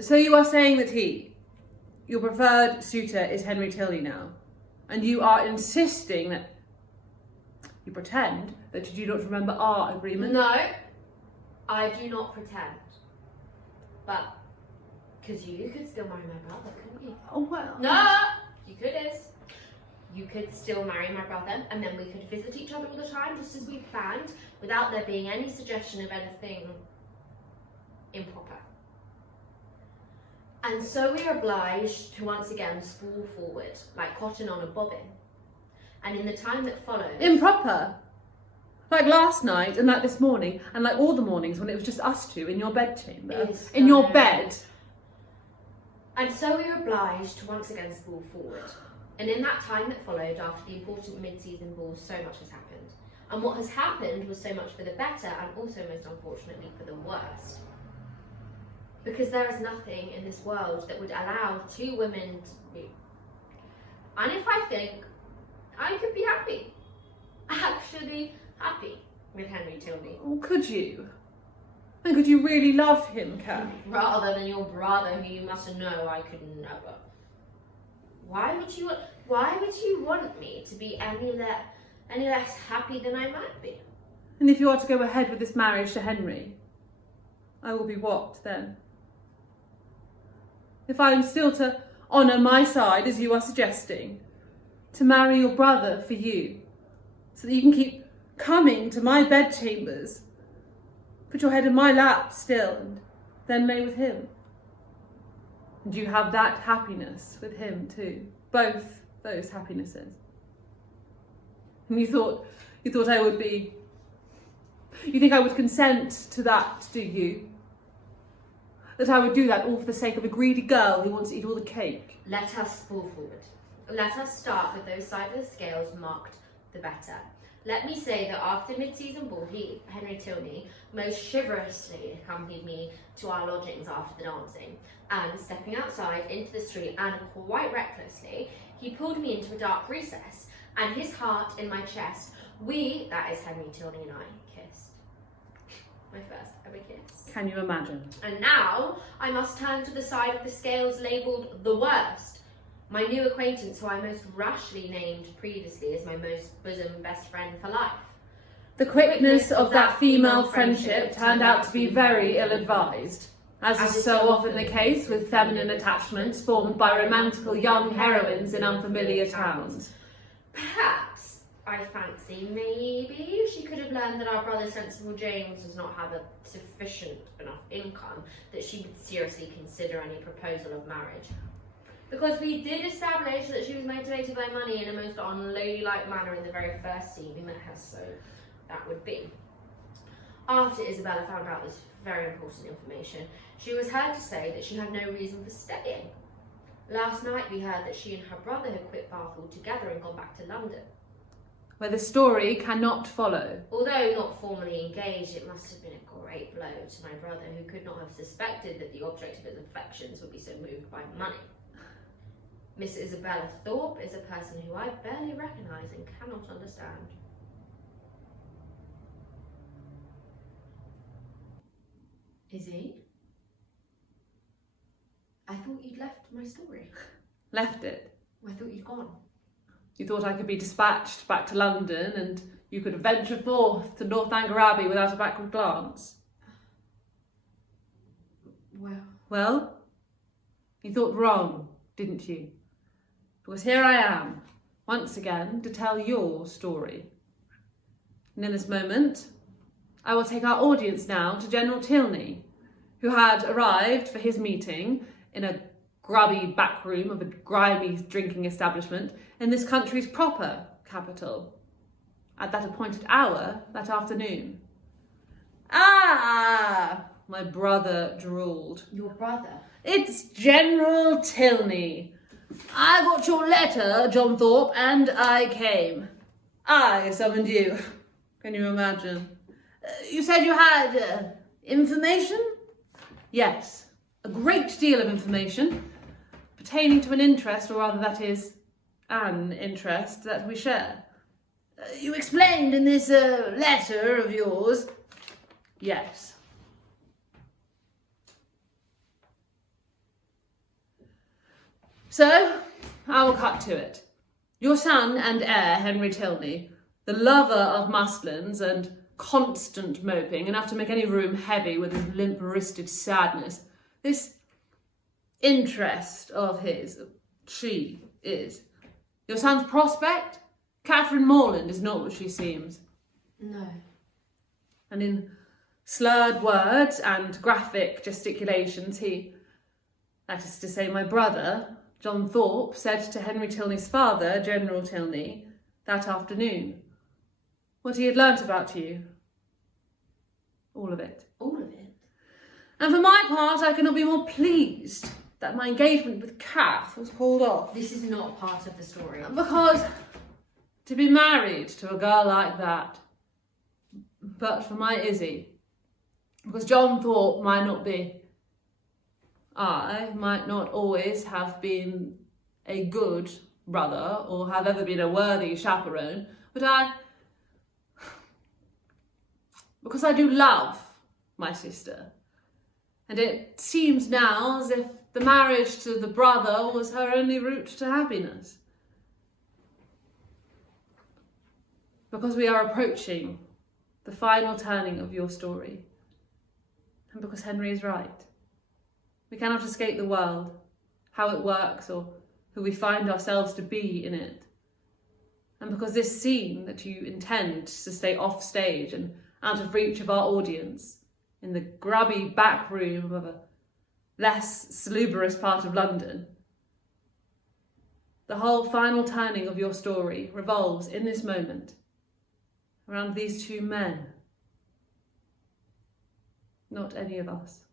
So you are saying that your preferred suitor is Henry Tilney now, and you are insisting that you pretend that you do not remember our agreement? No, I do not pretend. But, because you could still marry my brother, couldn't you? Oh, well. No, you could. You could still marry my brother, and then we could visit each other all the time, just as we planned, without there being any suggestion of anything improper. And so we are obliged to once again spool forward, like cotton on a bobbin. And in the time that followed... Improper? Like last night, and like this morning, and like all the mornings when it was just us two in your bedchamber. In your bed. And so we were obliged to once again spool forward. And in that time that followed, after the important mid-season ball, so much has happened. And what has happened was so much for the better, and also most unfortunately for the worst. Because there is nothing in this world that would allow two women to be. And if I think, I could be happy. Actually happy with Henry Tilney. Oh, could you? And could you really love him, Kat? Rather than your brother, who you must know I could never. Why would you want me to be any less happy than I might be? And if you are to go ahead with this marriage to Henry, I will be what then? If I am still to honour my side, as you are suggesting, to marry your brother for you, so that you can keep coming to my bedchambers, put your head in my lap still, and then lay with him. And you have that happiness with him too, both those happinesses. And you thought I would be, you think I would consent to that, do you? That I would do that all for the sake of a greedy girl who wants to eat all the cake? Let us spool forward. Let us start with those sides of the scales marked the better. Let me say that after mid-season ball, Henry Tilney, most chivalrously accompanied me to our lodgings after the dancing, and stepping outside into the street, and quite recklessly, he pulled me into a dark recess, and his heart in my chest, that is Henry Tilney and I, kissed. My first ever kiss. Can you imagine? And now I must turn to the side of the scales labelled the worst. My new acquaintance, who I most rashly named previously as my most bosom best friend for life. The quickness of that female friendship turned out to be very ill-advised, as is so often the case with feminine attachments formed by romantical young heroines in unfamiliar towns. Perhaps, I fancy, maybe she could have learned that our brother Sensible James does not have a sufficient enough income that she would seriously consider any proposal of marriage. Because we did establish that she was motivated by money in a most unladylike manner in the very first scene we met her, so that would be. After Isabella found out this very important information, she was heard to say that she had no reason for staying. Last night we heard that she and her brother had quit Bath altogether and gone back to London. Where the story cannot follow. Although not formally engaged, it must have been a great blow to my brother, who could not have suspected that the object of his affections would be so moved by money. Miss Isabella Thorpe is a person who I barely recognise and cannot understand. Is he? I thought you'd left my story. Left it? I thought you'd gone. You thought I could be dispatched back to London and you could venture forth to Northanger Abbey without a backward glance? Well, you thought wrong, didn't you? Because here I am, once again, to tell your story. And in this moment, I will take our audience now to General Tilney, who had arrived for his meeting in a grubby back room of a grimy drinking establishment in this country's proper capital, at that appointed hour that afternoon. Ah, my brother drooled. Your brother? It's General Tilney. I got your letter, John Thorpe, and I came. I summoned you. Can you imagine? You said you had information? Yes, a great deal of information pertaining to an interest, or rather that is, an interest that we share. You explained in this letter of yours. Yes. So, I will cut to it. Your son and heir, Henry Tilney, the lover of muslins and constant moping, enough to make any room heavy with his limp-wristed sadness, this interest of his, she is. Your son's prospect? Catherine Morland is not what she seems. No. And in slurred words and graphic gesticulations, he, that is to say my brother, John Thorpe, said to Henry Tilney's father, General Tilney, that afternoon, what he had learnt about you. All of it. All of it? And for my part, I cannot be more pleased that my engagement with Kath was called off. This is not part of the story. Because to be married to a girl like that, but for my Izzy, because John Thorpe might not be, I might not always have been a good brother or have ever been a worthy chaperone, but because I do love my sister. And it seems now as if the marriage to the brother was her only route to happiness. Because we are approaching the final turning of your story, and because Henry is right. We cannot escape the world, how it works or who we find ourselves to be in it. And because this scene that you intend to stay off stage and out of reach of our audience, in the grubby back room of a less salubrious part of London, the whole final turning of your story revolves in this moment around these two men, not any of us.